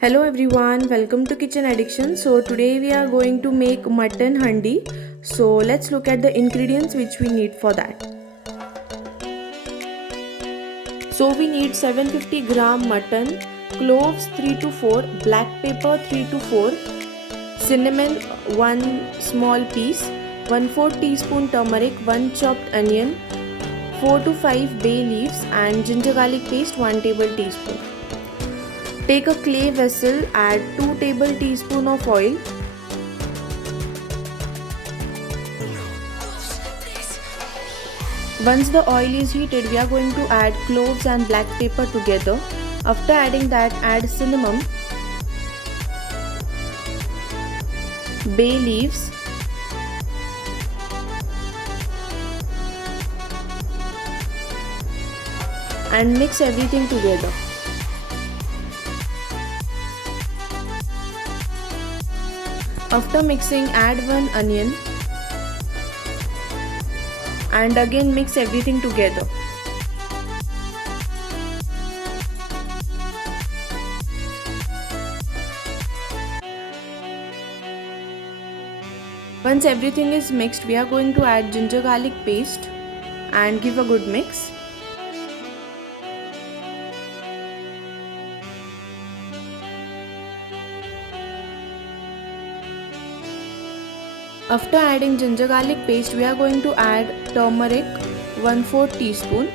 Hello everyone, welcome to Kitchen Addiction. So today we are going to make mutton handi. So let's look at the ingredients which we need for that. So we need 750 gram mutton, cloves 3 to 4, black pepper 3 to 4, cinnamon 1 small piece, 1/4 teaspoon turmeric, 1 chopped onion, 4 to 5 bay leaves and ginger garlic paste 1 table teaspoon. Take a clay vessel, add 2 table teaspoon of oil. Once the oil is heated, we are going to add cloves and black pepper together. After adding that, add cinnamon, bay leaves, and mix everything together. After mixing, add 1 onion and again mix everything together. Once everything is mixed, we are going to add ginger garlic paste and give a good mix. After adding ginger garlic paste, we are going to add turmeric 1/4 teaspoon.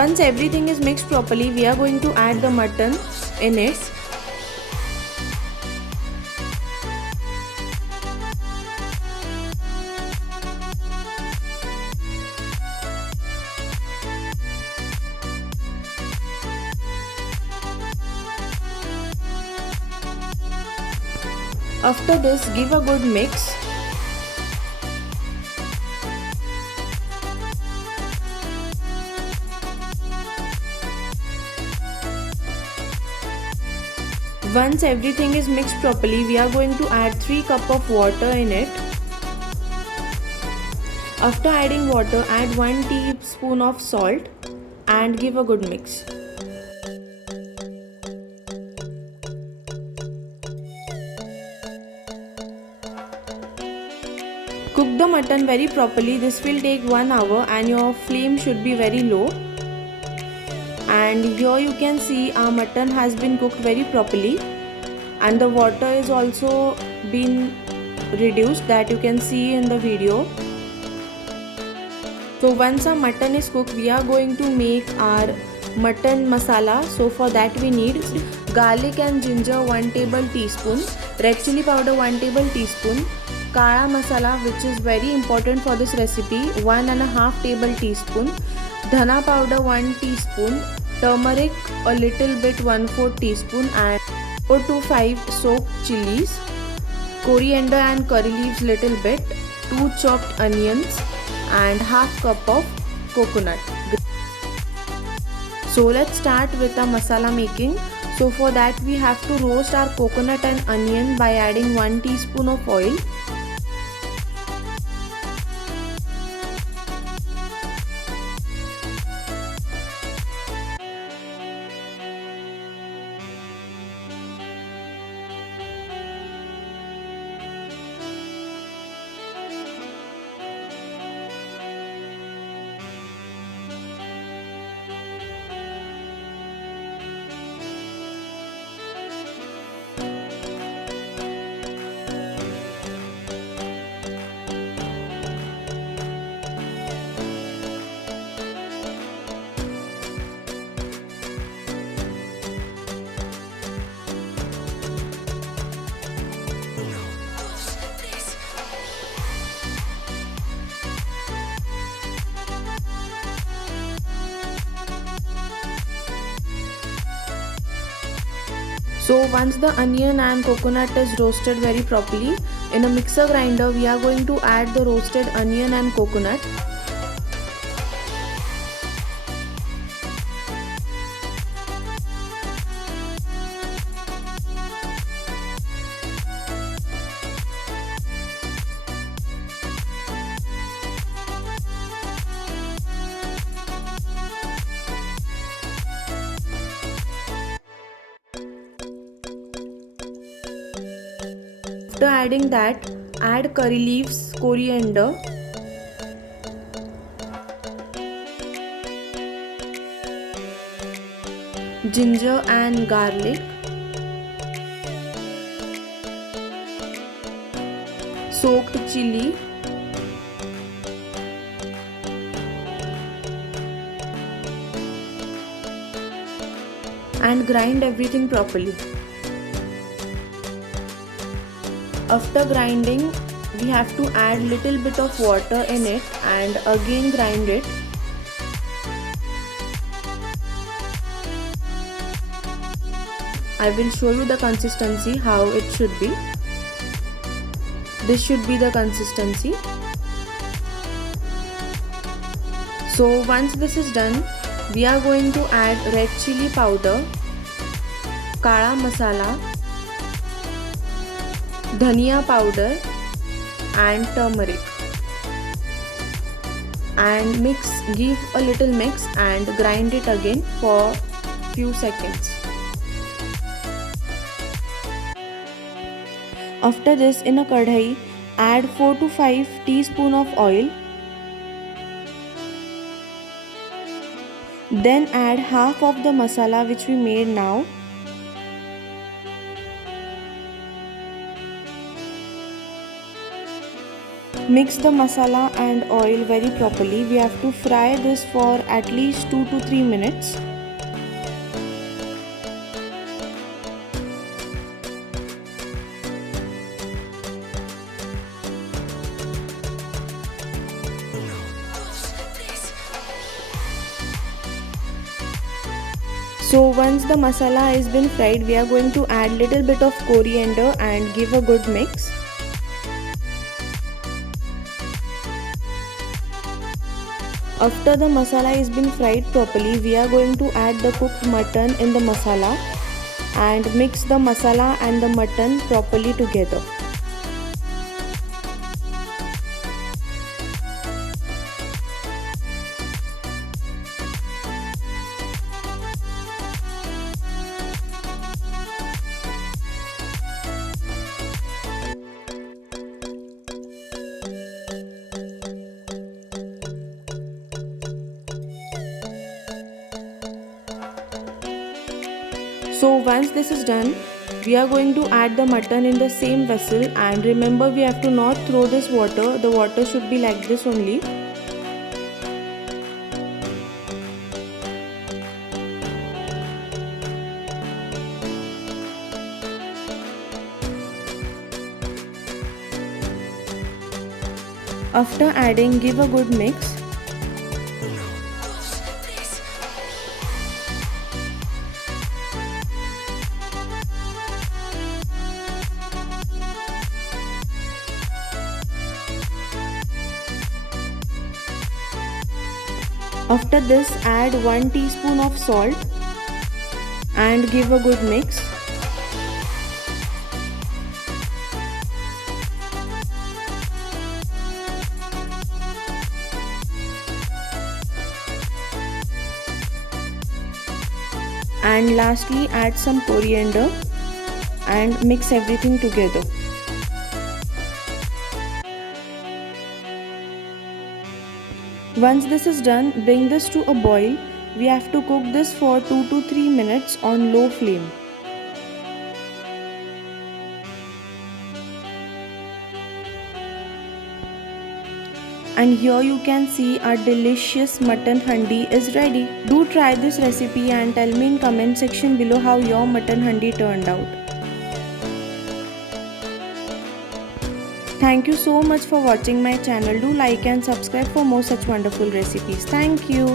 Once everything is mixed properly, we are going to add the mutton in it. After this, give a good mix. Once everything is mixed properly, we are going to add 3 cups of water in it. After adding water, add 1 teaspoon of salt and give a good mix. Cook the mutton very properly. This will take 1 hour and your flame should be very low. And here you can see our mutton has been cooked very properly and the water is also been reduced, that you can see in the video. So once our mutton is cooked, we are going to make our mutton masala. So for that we need garlic and ginger 1 table teaspoon, red chili powder 1 table teaspoon, kala masala, which is very important for this recipe, 1.5 table teaspoon, dhana powder 1 teaspoon, turmeric a little bit 1/4 teaspoon, and 4 to 5 soaked chilies, coriander and curry leaves little bit, 2 chopped onions and half cup of coconut. So let's start with the masala making. So for that we have to roast our coconut and onion by adding 1 teaspoon of oil. So once the onion and coconut is roasted very properly, in a mixer grinder we are going to add the roasted onion and coconut. After adding that, add curry leaves, coriander, ginger and garlic, soaked chili, and grind everything properly. After grinding, we have to add little bit of water in it and again grind it. I will show you the consistency how it should be. This should be the consistency. So once this is done, we are going to add red chili powder, kala masala, dhania powder and turmeric, and give a little mix and grind it again for few seconds. After this, in a kadhai, add 4 to 5 teaspoon of oil. Then add half of the masala which we made now. Mix the masala and oil very properly. We have to fry this for at least 2 to 3 minutes. So once the masala has been fried, we are going to add little bit of coriander and give a good mix. After the masala has been fried properly, we are going to add the cooked mutton in the masala and mix the masala and the mutton properly together. So once this is done, we are going to add the mutton in the same vessel, and remember we have to not throw this water. The water should be like this only. After adding, give a good mix. After this, add 1 teaspoon of salt and give a good mix. And lastly, add some coriander and mix everything together. Once this is done, bring this to a boil. We have to cook this for 2 to 3 minutes on low flame. And here you can see our delicious mutton handi is ready. Do try this recipe and tell me in comment section below how your mutton handi turned out. Thank you so much for watching my channel. Do like and subscribe for more such wonderful recipes. Thank you.